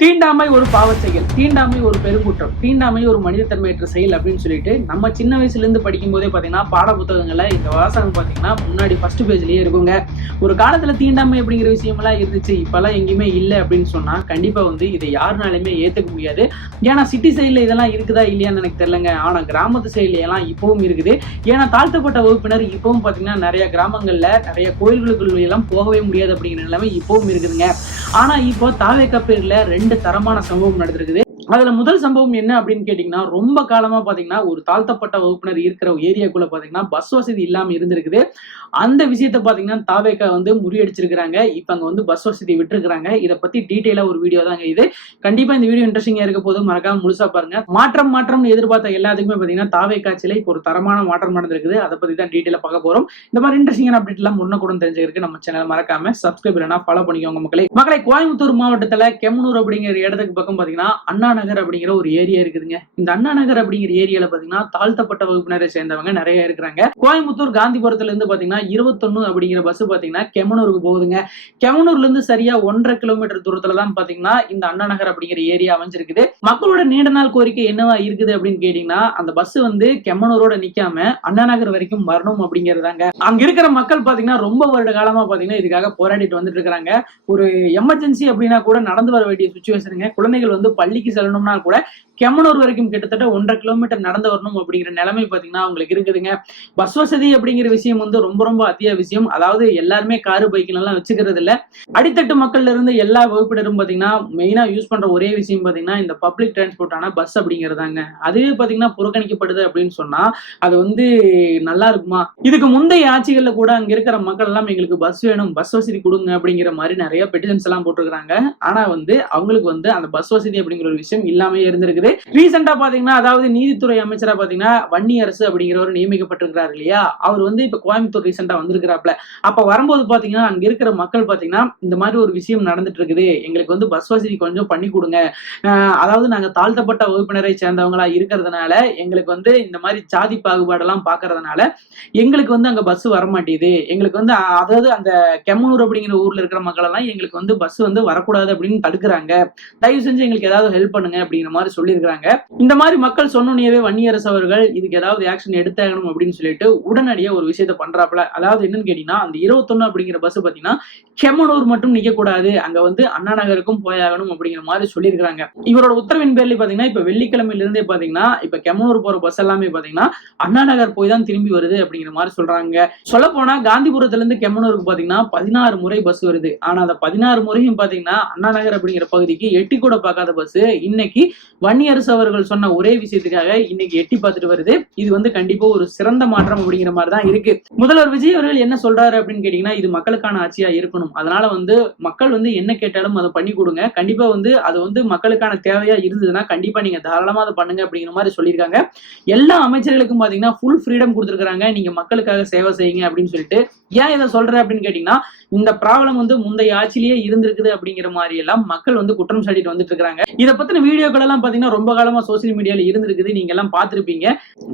தீண்டாமை ஒரு பாவச் செயல், தீண்டாமை ஒரு பெருங்குற்றம், தீண்டாமை ஒரு மனிதத்தன்மையற்ற செயல் அப்படின்னு சொல்லிட்டு நம்ம சின்ன வயசுல இருந்து படிக்கும் போதே பாத்தீங்கன்னா பாட புத்தகங்கள்ல இந்த வாசகம் பாத்தீங்கன்னா முன்னாடி ஃபர்ஸ்ட் பேஜ்லயே இருக்குங்க. ஒரு காலத்துல தீண்டாமை அப்படிங்கிற விஷயம் எல்லாம் இருந்துச்சு, இப்பெல்லாம் எங்கேயுமே இல்லை அப்படின்னு சொன்னா கண்டிப்பா இதை யாருனாலுமே ஏத்துக்க முடியாது. ஏன்னா சிட்டி சைட்ல இதெல்லாம் இருக்குதா இல்லையான்னு எனக்கு தெரியலங்க. ஆனா கிராமத்து சைட்ல எல்லாம் இப்பவும் இருக்குது. ஏன்னா தாழ்த்தப்பட்ட வகுப்பினர் இப்பவும் பாத்தீங்கன்னா நிறைய கிராமங்கள்ல நிறைய கோயில்களுக்குள்ள எல்லாம் போகவே முடியாது அப்படிங்கிற நிலைமை இப்பவும் இருக்குதுங்க. ஆனா இப்போ தாவேக்கா பேர்ல 2 தரமான சம்பவம் நடந்திருக்குது. அதுல முதல் சம்பவம் என்ன அப்படின்னு கேட்டீங்கன்னா, ரொம்ப காலமா பாத்தீங்கன்னா ஒரு தாழ்த்தப்பட்ட வகுப்பினர் இருக்கிற ஏரியாக்குள்ள பாத்தீங்கன்னா பஸ் வசதி இல்லாம இருந்திருக்குது. அந்த விஷயத்த பாத்தீங்கன்னா தாவேக்கா முறியடிச்சிருக்காங்க. இப்ப அங்க பஸ் வசதி விட்டுருக்காங்க. இதை பத்தி டீட்டெயிலா ஒரு வீடியோ தாங்க இது. கண்டிப்பா இந்த வீடியோ இன்ட்ரெஸ்டிங்கா இருக்க போது மறக்காம முழுசா பாருங்க. மாற்றம்னு எதிர்பார்த்த எல்லாத்துக்குமே பாத்தீங்கன்னா தாவேக்கா ஆட்சியில இப்போ ஒரு தரமான மாற்றம் நடந்திருக்குது. அதை பத்தி தான் டீட்டெயிலா பார்க்க போறோம். இந்த மாதிரி இன்ட்ரெஸ்டிங்கான அப்டேட் எல்லாம் உடனுக்குடன் தெரிஞ்சுக்கிறதுக்கு நம்ம சேனல் மறக்காம சப்ஸ்கிரைப் இல்லைனா ஃபாலோ பண்ணிக்கோங்க மக்களை. கோயம்புத்தூர் மாவட்டத்துல கெமனூர் அப்படிங்கிற இடத்துக்கு பக்கம் பாத்தீங்கன்னா அண்ணா நகர் அப்படிங்கிற ஒரு ஏரியா இருக்குதுங்க. இந்த அண்ணா நகர் அப்படிங்கிற ஏரியால பாத்தீங்கன்னா தாழ்த்தப்பட்ட வகுப்பினரை சேர்ந்தவங்க நிறைய இருக்கிறாங்க. கோயம்புத்தூர் காந்திபுரத்துல இருந்து பாத்தீங்கன்னா 21 அப்படிங்கிற பஸ் பாத்தீங்கன்னா கெமனூருக்கு போகுதுங்க. கெமனூர்ல இருந்து சரியா 1.5 கிலோமீட்டர் தூரத்துல தான் பாத்தீங்கன்னா இந்த அண்ணா நகர் அப்படிங்கிற ஏரியா அமைஞ்சிருக்குது. மக்களோட நீண்ட நாள் கோரிக்கை என்னவா இருக்குது அப்படின்னு கேட்டீங்கன்னா, அந்த பஸ் கெமனூரோட நிக்காம அண்ணா நகர் வரைக்கும் வரணும் அப்படிங்கறதாங்க. அங்க இருக்கிற மக்கள் பாத்தீங்கன்னா ரொம்ப வருட காலமா பாத்தீங்கன்னா இதுக்காக போராடிட்டு வந்துட்டு இருக்காங்க. ஒரு எமர்ஜென்சி அப்படின்னா கூட நடந்து வர வேண்டிய சுச்சுவேஷனுங்க. குழந்தைகள் பள்ளிக்கு செல்லணும்னா கூட கெமனூர் வரைக்கும் கிட்டத்தட்ட 1.5 கிலோமீட்டர் நடந்து வரணும் அப்படிங்கிற நிலைமை பாத்தீங்கன்னா அவங்களுக்கு இருக்குதுங்க. பஸ் வசதி அப்படிங்கிற விஷயம் ரொம்ப ரொம்ப அத்தியாவசியம். அதாவது எல்லாருமே காரு பைக்ல எல்லாம் வச்சுக்கிறது இல்ல. அடித்தட்டு மக்கள்ல இருந்து எல்லா வகுப்பினரும் பாத்தீங்கன்னா மெயினா யூஸ் பண்ற ஒரே விஷயம் பாத்தீங்கன்னா இந்த பப்ளிக் டிரான்ஸ்போர்ட்டான பஸ் அப்படிங்கிறதாங்க. அதுவே பாத்தீங்கன்னா புறக்கணிக்கப்படுது அப்படின்னு சொன்னா அது நல்லா இருக்குமா? இதுக்கு முந்தைய ஆட்சிகள்ல கூட அங்க இருக்கிற மக்கள் எல்லாம் எங்களுக்கு பஸ் வேணும், பஸ் வசதி கொடுங்க அப்படிங்கிற மாதிரி நிறைய பெட்டிஷன்ஸ் எல்லாம் போட்டிருக்காங்க. ஆனா அவங்களுக்கு அந்த பஸ் வசதி அப்படிங்கிற ஒரு விஷயம் இல்லாம இருந்திருக்குது. ரீசெண்டா பாத்தீங்கன்னா, அதாவது நீதித்துறை அமைச்சரா பாத்தீங்கன்னா வன்னியரசு அப்படிங்கிறவர் நியமிக்கப்பட்டிருக்கிறார் இல்லையா? அவர் இப்ப கோயம்புத்தூர் ரீசெண்டா வந்திருக்கிறாப்ல. அப்ப வரும்போது பாத்தீங்கன்னா அங்க இருக்கிற மக்கள் பாத்தீங்கன்னா இந்த மாதிரி ஒரு விஷயம் நடந்துட்டு இருக்குது, எங்களுக்கு பஸ் வசதி கொஞ்சம் பண்ணி கொடுங்க. அதாவது நாங்க தாழ்த்தப்பட்ட வகுப்பினரை சேர்ந்தவங்களா இருக்கிறதுனால எங்களுக்கு இந்த மாதிரி ஜாதி பாகுபாடெல்லாம் பாக்குறதுனால எங்களுக்கு அங்க பஸ் வர மாட்டேது. எங்களுக்கு அதாவது அந்த கெமனூர் அப்படிங்கிற ஊர்ல இருக்கிற மக்கள் எல்லாம் எங்களுக்கு பஸ் வரக்கூடாது அப்படின்னு தடுக்கிறாங்க. தயவு செஞ்சு எங்களுக்கு ஏதாவது ஹெல்ப் பண்ணுங்க அப்படிங்கிற மாதிரி சொல்லியிருக்காங்க. இந்த மாதிரி மக்கள் சொன்னோன்னே வன்னியரசு அவர்கள் இதுக்கு ஏதாவது ஆக்ஷன் எடுத்தாகணும் அப்படின்னு சொல்லிட்டு உடனடியா ஒரு விஷயத்த பண்றாப்ல. அதாவது என்னன்னு கேட்டீங்கன்னா, அந்த 21 அப்படிங்கிற பஸ் பாத்தீங்கன்னா கெமனூர் மட்டும் நிக்க கூடாது, அங்க அண்ணா நகருக்கும் போயாகணும் அப்படிங்கிற மாதிரி சொல்லியிருக்காங்க. இவரோட உத்தரவின் பேர்ல பாத்தீங்கன்னா இப்ப வெள்ளிக்கிழமையில இருந்தே பாத்தீங்கன்னா இப்ப கெமனூர் போற பஸ் எல்லாமே பாத்தீங்கன்னா அண்ணா நகர் போய் தான் திரும்பி வருது அப்படிங்கிற மாதிரி சொல்றாங்க. சொல்ல போனா காந்திபுரத்துல இருந்து கெமனூருக்கு பாத்தீங்கன்னா 16 முறை பஸ் வருது. ஆனா அந்த 16 முறையும் பாத்தீங்கன்னா அண்ணா நகர் அப்படிங்கிற பகுதிக்கு எட்டி கூட பார்க்காத பஸ் இன்னைக்கு வன்னியரசு அவர்கள் சொன்ன ஒரே விஷயத்துக்காக இன்னைக்கு எட்டி பார்த்துட்டு வருது. இது கண்டிப்பா ஒரு சிறந்த மாற்றம் அப்படிங்கிற மாதிரி தான் இருக்கு. முதல்வர் விஜய் அவர்கள் என்ன சொல்றாரு அப்படின்னு கேட்டீங்கன்னா, இது மக்களுக்கான ஆட்சியா இருக்கணும், அதனால மக்கள் என்ன கேட்டாலும் அதை பண்ணி கொடுங்க, கண்டிப்பா அது மக்களுக்கான தேவையா இருந்ததுன்னா கண்டிப்பா நீங்க தாராளமா அதை பண்ணுங்க அப்படிங்கிற மாதிரி சொல்லியிருக்காங்க. எல்லா அமைச்சர்களுக்கும் பாத்தீங்கன்னா ஃபுல் ஃப்ரீடம் கொடுத்துருக்காங்க, நீங்க மக்களுக்காக சேவை செய்யுங்க அப்படின்னு சொல்லிட்டு. ஏன் இதை சொல்றேன் அப்படின்னு கேட்டீங்கன்னா, இந்த ப்ராப்ளம் முந்தைய ஆட்சியிலேயே இருந்திருக்குது அப்படிங்கிற மாதிரி எல்லாம் மக்கள் குற்றம் சாட்டிட்டு வந்துட்டு இருக்காங்க. இதை பத்தின வீடியோக்கள் எல்லாம் பாத்தீங்கன்னா ரொம்ப காலமா சோசியல் மீடியால இருந்திருக்குது, நீங்க எல்லாம் பார்த்திருப்பீங்க.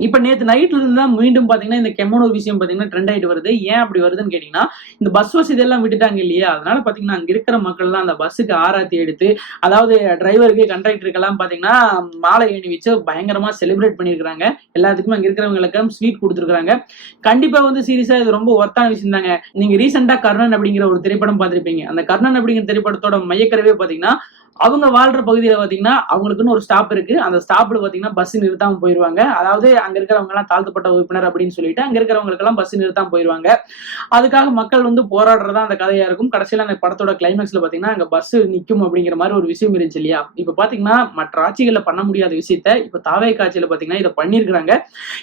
இப்ப நேத்து நைட்ல இருந்து தான் மீண்டும் பாத்தீங்கன்னா இந்த கெமனூர் விஷயம் பாத்தீங்கன்னா ட்ரெண்ட் ஆயிட்டு வருது. ஏன் அப்படி வருதுன்னு கேட்டீங்கன்னா, இந்த பஸ் வசதி எல்லாம் விட்டுட்டாங்க இல்லையா? அதனால பாத்தீங்கன்னா அங்க இருக்கிற மக்கள் எல்லாம் அந்த பஸ்ஸுக்கு ஆராத்தி எடுத்து, அதாவது டிரைவருக்கு கண்டக்டருக்கு எல்லாம் பாத்தீங்கன்னா மாலை அணிவிச்சு பயங்கரமா செலிப்ரேட் பண்ணிருக்காங்க. எல்லாத்துக்கும் அங்க இருக்கிறவங்களுக்கு ஸ்வீட் கொடுத்துருக்காங்க. கண்டிப்பா சீரியஸா இது ரொம்ப ஒர்த்தான விஷயம் தாங்க. நீங்க ரீசெண்டா கர்ணன் அப்படிங்கிற ஒரு திரைப்படம் பார்த்திருப்பீங்க. அந்த கர்ணன் அப்படிங்கிற திரைப்படத்தோட மையக்கருவே பாத்தீங்கன்னா அவங்க வாழ்ற பகுதியில பாத்தீங்கன்னா அவங்களுக்குன்னு ஒரு ஸ்டாப் இருக்கு. அந்த ஸ்டாப்ல பாத்தீங்கன்னா பஸ் நிறுத்தாம போயிருவாங்க. அதாவது அங்க இருக்கிறவங்க எல்லாம் தாழ்த்தப்பட்ட வகுப்பினர் அப்படின்னு சொல்லிட்டு அங்க இருக்கிறவங்களுக்கு எல்லாம் பஸ் நிறுத்தாம போயிருவாங்க. அதுக்காக மக்கள் போராடுறதா அந்த கதையா இருக்கும். கடைசியில அந்த படத்தோட கிளைமேக்ஸ்ல பாத்தீங்கன்னா அங்க பஸ் நிக்கும் அப்படிங்கிற மாதிரி ஒரு விஷயம் இருந்துச்சு இல்லையா? இப்ப பாத்தீங்கன்னா மற்ற ஆட்சிகள்ல பண்ண முடியாத விஷயத்த இப்ப தாவேக்கா ஆட்சியில பாத்தீங்கன்னா இதை பண்ணிருக்காங்க.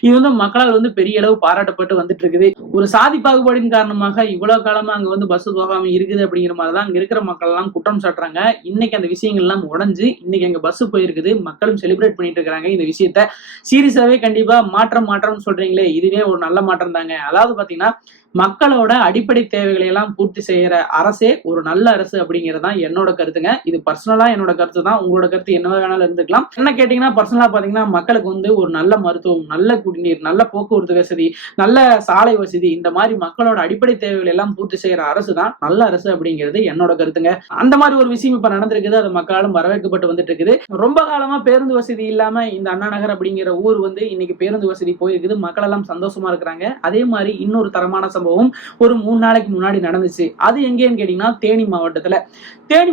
இது மக்களால் பெரிய அளவு பாராட்டப்பட்டு வந்துட்டு இருக்குது. ஒரு சாதி பாகுபாடின் காரணமாக இவ்வளவு காலமா அங்க பஸ் போகாம இருக்குது அப்படிங்கிற மாதிரிதான் அங்க இருக்கிற மக்கள் எல்லாம் குற்றம் சாட்டுறாங்க. இன்னைக்கு அந்த விஷயங்கள் எல்லாம் உடைஞ்சு இன்னைக்கு அங்க பஸ் போயிருக்குது, மக்களும் செலிப்ரேட் பண்ணிட்டு இருக்காங்க. இந்த விஷயத்த சீரியஸாவே கண்டிப்பா மாற்றம் சொல்றீங்களே, இதுவே ஒரு நல்ல மாற்றம் தாங்க. அதாவது பாத்தீங்கன்னா மக்களோட அடிப்படை தேவைகளை எல்லாம் பூர்த்தி செய்யற அரசே ஒரு நல்ல அரசு அப்படிங்கிறது தான் என்னோட கருத்துங்க. இது பர்சனலா என்னோட கருத்து தான். உங்களோட கருத்து என்ன வேணாலும் இருந்துக்கலாம். என்ன கேட்டீங்கன்னா பர்சனலா பாத்தீங்கன்னா மக்களுக்கு வந்து ஒரு நல்ல மருத்துவம், நல்ல குடிநீர், நல்ல போக்குவரத்து வசதி, நல்ல சாலை வசதி, இந்த மாதிரி மக்களோட அடிப்படை தேவைகள் எல்லாம் பூர்த்தி செய்யற அரசு தான் நல்ல அரசு அப்படிங்கிறது என்னோட கருத்துங்க. அந்த மாதிரி ஒரு விஷயம் இப்ப நடந்திருக்குது. அது மக்களாலும் வரவேற்கப்பட்டு வந்துட்டு இருக்குது. ரொம்ப காலமா பேருந்து வசதி இல்லாம இந்த அண்ணா நகர் அப்படிங்கிற ஊர் வந்து இன்னைக்கு பேருந்து வசதி போயிருக்குது. மக்கள் எல்லாம் சந்தோஷமா இருக்கிறாங்க. அதே மாதிரி இன்னொரு தரமான சம்பவம் ஒரு 3 நாளைக்கு முன்னாடி நடந்துச்சு. அது எங்கேன்னு கேட்டீங்கன்னா தேனி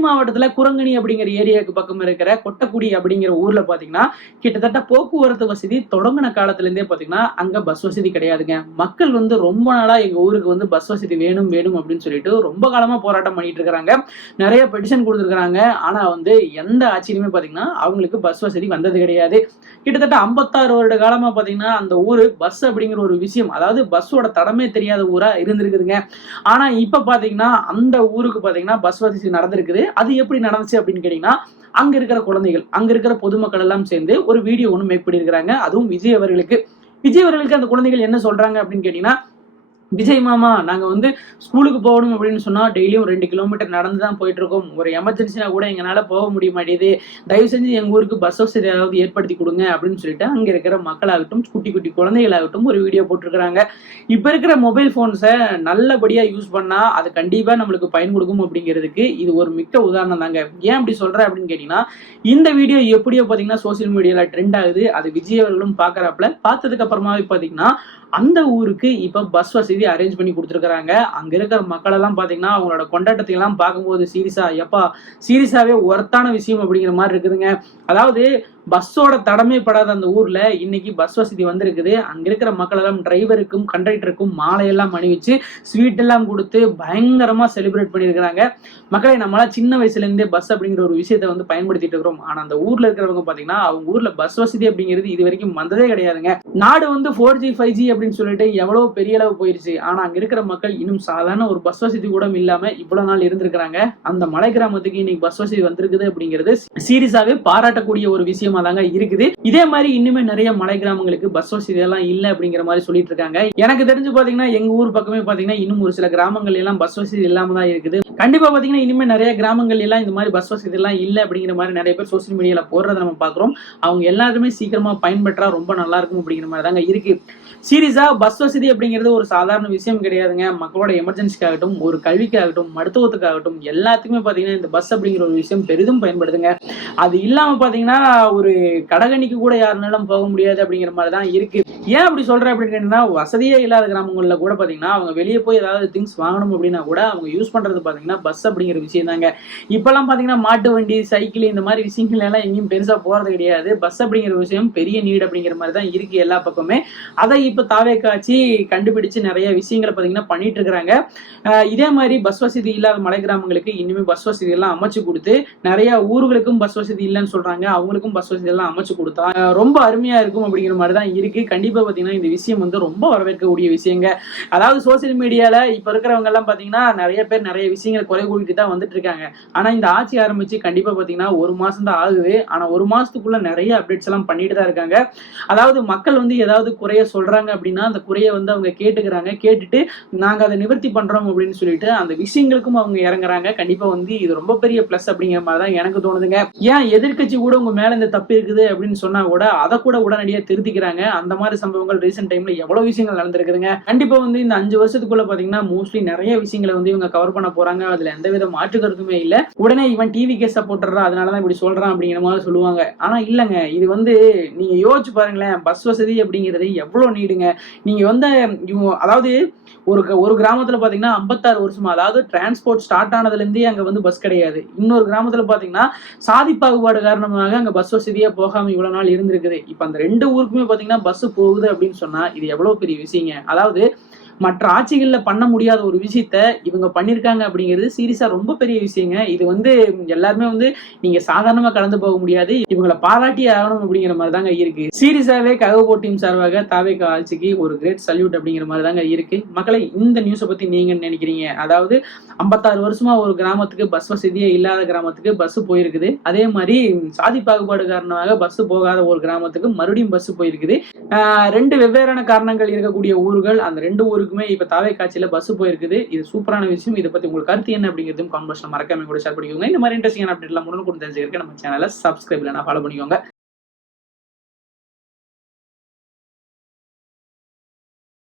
மாவட்டத்துல குரங்கணி அப்படிங்கிற ஏரியாவுக்கு பக்கம் இருக்கிற கொட்டக்குடி அப்படிங்கிற ஊர்ல பாத்தீங்கன்னா கிட்டத்தட்ட போக்குவரத்து வசதி தொடங்கின காலத்துல இருந்தே பாத்தீங்கன்னா அங்க பஸ் வசதி கிடையாதுங்க. மக்கள் வந்து ரொம்ப நாளா எங்க ஊருக்கு வந்து பஸ் வசதி வேணும் வேணும் அப்படின்னு சொல்லிட்டு ரொம்ப காலமா போராட்டம் பண்ணிட்டு இருக்காங்க. நிறைய பெட்டிஷன் கொடுத்துருக்காங்க. ஆனா வந்து எந்த ஆட்சியிலுமே பாத்தீங்கன்னா அவங்களுக்கு பஸ் வசதி வந்தது கிடையாது. கிட்டத்தட்ட 56 வருட காலமா பாத்தீங்கன்னா அந்த ஊரு பஸ் அப்படிங்கிற ஒரு விஷயம், அதாவது பஸ்ஸோட தடமே தெரியாத ஊரா இருந்திருக்குதுங்க. ஆனா இப்ப பாத்தீங்கன்னா அந்த ஊருக்கு பாத்தீங்கன்னா பஸ் வசதி நடந்திருக்குது. அது எப்படி நடந்துச்சு அப்படின்னு கேட்டீங்கன்னா அங்க இருக்கிற குழந்தைகள், அங்க இருக்கிற பொதுமக்கள் எல்லாம் சேர்ந்து ஒரு வீடியோ ஒன்று மேக் பண்ணியிருக்கிறாங்க. அதுவும் விஜய் அவர்களுக்கு அந்த குழந்தைகள் என்ன சொல்றாங்க அப்படின்னு கேட்டீங்கன்னா, விஜய் மாமா நாங்க வந்து ஸ்கூலுக்கு போகணும் அப்படின்னு சொன்னா டெய்லியும் 2 கிலோமீட்டர் நடந்து தான் போயிட்டு இருக்கோம். ஒரு எமர்ஜென்சினா கூட எங்களால போக முடிய மாட்டேது. தயவு செஞ்சு எங்க ஊருக்கு பஸ் வசதி ஏதாவது ஏற்படுத்தி கொடுங்க அப்படின்னு சொல்லிட்டு அங்க இருக்கிற மக்களாகட்டும், குட்டி குட்டி குழந்தைகளாகட்டும் ஒரு வீடியோ போட்டிருக்கிறாங்க. இப்ப இருக்கிற மொபைல் போன்ஸை நல்லபடியா யூஸ் பண்ணா அது கண்டிப்பா நம்மளுக்கு பயன் கொடுக்கும் அப்படிங்கிறதுக்கு இது ஒரு மிக்க உதாரணம் தாங்க. ஏன் அப்படி சொல்றேன் அப்படின்னு கேட்டீங்கன்னா, இந்த வீடியோ எப்படியோ பாத்தீங்கன்னா சோசியல் மீடியால ட்ரெண்ட் ஆகுது. அது விஜய் அவர்களும் பாக்குறாப்புல. பார்த்ததுக்கு அப்புறமாவே பாத்தீங்கன்னா அந்த ஊருக்கு இப்ப பஸ் வசதி அரேஞ்ச் பண்ணி கொடுத்துருக்காங்க. அங்க இருக்கிற மக்கள் எல்லாம் பாத்தீங்கன்னா அவங்களோட கொண்டாட்டத்தை எல்லாம் பார்க்கும்போது சீரியஸாவே ஒர்த்தான விஷயம் அப்படிங்கிற மாதிரி இருக்குதுங்க. அதாவது பஸ்ஸோட தடமே படாத அந்த ஊர்ல இன்னைக்கு பஸ் வசதி வந்திருக்குது. அங்க இருக்கிற மக்கள் எல்லாம் டிரைவருக்கும் கண்டக்டருக்கும் மாலையெல்லாம் அணிவிச்சு ஸ்வீட் எல்லாம் கொடுத்து பயங்கரமா செலிப்ரேட் பண்ணியிருக்கிறாங்க. மக்களை நம்மளால சின்ன வயசுல இருந்தே பஸ் அப்படிங்கிற ஒரு விஷயத்தை வந்து பயன்படுத்திட்டு இருக்கிறோம். ஆனா அந்த ஊர்ல இருக்கிறவங்க பாத்தீங்கன்னா அவங்க ஊர்ல பஸ் வசதி அப்படிங்கிறது இது வரைக்கும் வந்ததே கிடையாதுங்க. நாடு வந்து 4G 5G அப்படின்னு சொல்லிட்டு எவ்வளவு பெரிய அளவு போயிருச்சு. ஆனா அங்க இருக்கிற மக்கள் இன்னும் சாதாரண ஒரு பஸ் வசதி கூட இல்லாம இவ்வளவு நாள் இருந்திருக்கிறாங்க. அந்த மலை கிராமத்துக்கு இன்னைக்கு பஸ் வசதி வந்திருக்குது அப்படிங்கிறது சீரியஸாவே பாராட்டக்கூடிய ஒரு விஷயம் தாங்க இருக்குது. இதே மாதிரி இன்னுமே நிறைய மலை கிராமங்களுக்கு பஸ் வசதி எல்லாம் இல்ல அப்படிங்கிற மாதிரி சொல்லிட்டு இருக்காங்க. எனக்கு தெரிஞ்சு பாத்தீங்கன்னா எங்க ஊர் பக்கமே பாத்தீங்கன்னா இன்னும் ஒரு சில கிராமங்கள் எல்லாம் பஸ் வசதி இல்லாம தான் இருக்குது. கண்டிப்பா பாத்தீங்கன்னா இனிமே நிறைய கிராமங்கள் எல்லாம் இந்த மாதிரி பஸ் வசதி எல்லாம் இல்ல அப்படிங்கிற மாதிரி நிறைய பேர் சோசியல் மீடியால போடுறத நம்ம பாக்குறோம். அவங்க எல்லாருமே சீக்கிரமா பயன்பெற்றா ரொம்ப நல்லா இருக்கும் அப்படிங்கிற மாதிரி தாங்க இருக்கு. சீரியஸா பஸ் வசதி அப்படிங்கிறது ஒரு சாதாரண விஷயம் கிடையாதுங்க. மக்களோட எமர்ஜென்சிக்காகட்டும், ஒரு கல்விக்காகட்டும், மருத்துவத்துக்காகட்டும் எல்லாத்துக்குமே பாத்தீங்கன்னா இந்த பஸ் அப்படிங்கிற ஒரு விஷயம் பெரிதும் பயன்படுதுங்க. அது இல்லாம பாத்தீங்கன்னா ஒரு கடகணிக்கு கூட யாருனாலும் போக முடியாது அப்படிங்கிற மாதிரி தான் இருக்கு. ஏன் அப்படி சொல்றேன் அப்படின்னு வசதியே இல்லாத கிராமங்கள்ல கூட பாத்தீங்கன்னா அவங்க வெளியே போய் ஏதாவது திங்ஸ் வாங்கணும் அப்படின்னா கூட அவங்க யூஸ் பண்றது பாத்தீங்கன்னா பஸ் அப்படிங்கிற விஷயம் தாங்க. இப்பெல்லாம் பாத்தீங்கன்னா மாட்டு வண்டி, சைக்கிள் இந்த மாதிரி விஷயங்கள் எல்லாம் எங்கேயும் பெருசா போறது கிடையாது. பஸ் அப்படிங்கிற விஷயம் பெரிய நீட் அப்படிங்கிற மாதிரி தான் இருக்கு எல்லா பக்கமே. அதை இப்ப தாவே காட்சி கண்டுபிடிச்சு நிறைய விஷயங்களை பாத்தீங்கன்னா பண்ணிட்டு இருக்கிறாங்க. இதே மாதிரி பஸ் வசதி இல்லாத மலை கிராமங்களுக்கு இனிமே பஸ் வசதி எல்லாம் அமைச்சு கொடுத்து நிறைய ஊர்களுக்கும் பஸ் வசதி இல்லைன்னு சொல்றாங்க. அவங்களுக்கும் பஸ் வசதி எல்லாம் அமைச்சு கொடுத்தா ரொம்ப அருமையா இருக்கும் அப்படிங்கிற மாதிரி தான் இருக்கு. கண்டிப்பா பாத்தீங்கன்னா இந்த விஷயம் வந்து ரொம்ப வரவேற்கக்கூடிய விஷயங்க. அதாவது சோசியல் மீடியால இப்ப இருக்கிறவங்க எல்லாம் பாத்தீங்கன்னா நிறைய பேர் நிறைய விஷயங்களை குறை கூட்டிட்டு தான் வந்துட்டு இருக்காங்க. ஆனா இந்த ஆட்சி ஆரம்பிச்சு கண்டிப்பா பாத்தீங்கன்னா 1 மாசம் தான் ஆகுது. ஆனா 1 மாசத்துக்குள்ள நிறைய அப்டேட்ஸ் எல்லாம் பண்ணிட்டு தான் இருக்காங்க. அதாவது மக்கள் வந்து ஏதாவது குறைய சொல்றாங்க அப்படின்னா அந்த குறைய வந்து அவங்க கேட்டுக்கிறாங்க. கேட்டுட்டு நாங்க அதை நிவர்த்தி பண்றோம் அப்படின்னு சொல்லிட்டு அந்த விஷயங்களுக்கும் அவங்க இறங்குறாங்க. கண்டிப்பா வந்து இது ரொம்ப பெரிய பிளஸ் அப்படிங்கிற மாதிரி தான் எனக்கு தோணுதுங்க. ஏன் எதிர்கட்சி கூட உங்க மேல இந்த தப்பு இருக்குது அப்படின்னு சொன்னா கூட அதை கூட உடனடியா திருத்திக்கிறாங்க. அந்த மாதிரி சம்பவங்கள் ரீசென்ட் டைம்ல எவ்வளவு விஷயங்கள் நடந்திருக்குதுங்க. கண்டிப்பா வந்து இந்த 5 வருஷத்துக்குள்ள பாத்தீங்கன்னா மோஸ்ட்லி நிறைய விஷயங்களை வந்து இவங்க கவர் பண்ண போறாங்க. அதுல எந்தவித மாற்று கருத்துமே இல்ல. உடனே இவன் டிவிக்கே சப்போர்ட்டரா அதனாலதான் இப்படி சொல்றான் அப்படிங்கிற மாதிரி சொல்லுவாங்க. ஆனா இல்லங்க, இது வந்து நீங்க யோசிச்சு பாருங்களேன். பஸ் வசதி அப்படிங்கிறது எவ்வளவு நீடுங்க. நீங்க வந்து அதாவது ஒரு கிராமத்துல பாத்தீங்கன்னா 56 வருஷமா, அதாவது டிரான்ஸ்போர்ட் ஸ்டார்ட் ஆனதுல இருந்தே அங்க வந்து பஸ் கிடையாது. இன்னொரு கிராமத்துல பாத்தீங்கன்னா சாதி பாகுபாடு காரணமாக அங்க பஸ் வசதியா போகாம இவ்வளவு நாள் இருந்திருக்குது. இப்ப அந்த 2 ஊருக்குமே பாத்தீங்கன்னா பஸ் போகுது அப்படின்னு சொன்னா இது எவ்வளவு பெரிய விஷயங்க. அதாவது மற்ற ஆட்சிகள்ல பண்ண முடியாத ஒரு விஷயத்த இவங்க பண்ணிருக்காங்க அப்படிங்கிறது சீரியஸா ரொம்ப பெரிய விஷயங்க. இது வந்து எல்லாருமே வந்து நீங்க சாதாரணமா கடந்து போக முடியாது. இவங்களை பாராட்டி ஆகணும் அப்படிங்கிற மாதிரி தாங்க இருக்கு. சீரியஸாவே ககபோ டீம் சார்பாக தாவேகா ஆட்சிக்கு ஒரு கிரேட் சல்யூட் அப்படிங்கிற மாதிரி தாங்க இருக்கு. மக்களை இந்த நியூஸை பத்தி நீங்க நினைக்கிறீங்க? அதாவது 56 வருஷமா ஒரு கிராமத்துக்கு பஸ் வசதியே இல்லாத கிராமத்துக்கு பஸ் போயிருக்குது. அதே மாதிரி சாதி பாகுபாடு காரணமாக பஸ் போகாத ஒரு கிராமத்துக்கு மறுபடியும் பஸ் போயிருக்குது. 2 வெவ்வேறான காரணங்கள் இருக்கக்கூடிய ஊர்கள், அந்த 2 ஊருக்குமே இப்ப தாவேக்காட்சியில பஸ் போயிருக்குது. இது சூப்பரான விஷயம். இதை பத்தி உங்களுக்கு கருத்து என்ன அப்படிங்கிறதும் காமெண்ட் பாக்ஸ்ல மறக்காம கூட ஷேர் பண்ணிக்கோங்க. இந்த மாதிரி இன்ட்ரெஸ்டிங்கான அப்டேட் எல்லாம் உடனுக்குடன் தெரிஞ்சுக்கிறதுக்கு நம்ம சேனலை சப்ஸ்கிரைப் இல்லைனா ஃபாலோ பண்ணிக்கோங்க.